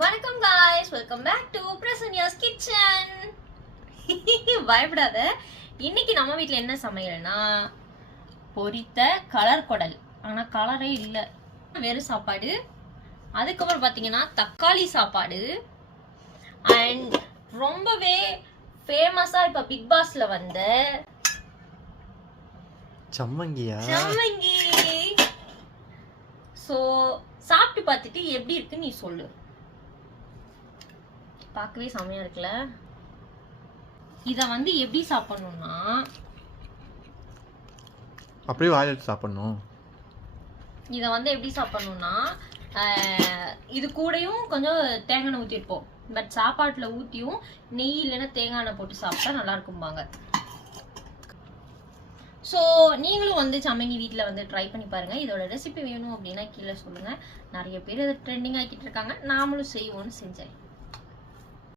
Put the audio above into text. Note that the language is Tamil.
வணக்கம் guys, welcome back to Prasanya's kitchen. பயப்படாத. இன்னைக்கு நம்ம வீட்ல என்ன சமையல்னா பொரித்த கலர் குடல். ஆனா கலரே இல்ல, வெறும் சாப்பாடு. அதுக்கப்புறம் பாத்தீங்கன்னா தக்காளி சாப்பாடு. அண்ட் ரொம்பவே ஃபேமஸா இப்ப பிக் பாஸ்ல வந்த சம்மங்கி. சோ சாப்பிட்டு பார்த்துட்டு எப்படி இருக்கு நீ சொல்லு. பார்க்கவே செமையா இருக்குல்ல. இத எப்படி சாப்பிடணும்னா அப்படியே வாயில எடுத்து சாப்பிடணும். இத எப்படி சாப்பிடணும்னா இது கூடயும் கொஞ்சம் தேங்காய் எண்ணெய் ஊற்றிருப்போம். பட் சாப்பாட்டுல ஊற்றியும் நெய் இல்லைன்னா தேங்காய் எண்ணெய் போட்டு சாப்பிட்டா நல்லா இருக்கும்பாங்க. ஸோ நீங்களும் சம்மங்கி வீட்டில் ட்ரை பண்ணி பாருங்கள். இதோட ரெசிபி வேணும் அப்படின்னா கீழே சொல்லுங்கள். நிறைய பேர் அதை ட்ரெண்டிங் ஆக்கிட்டு இருக்காங்க. நாமளும் செய்வோம்னு செஞ்சேன்.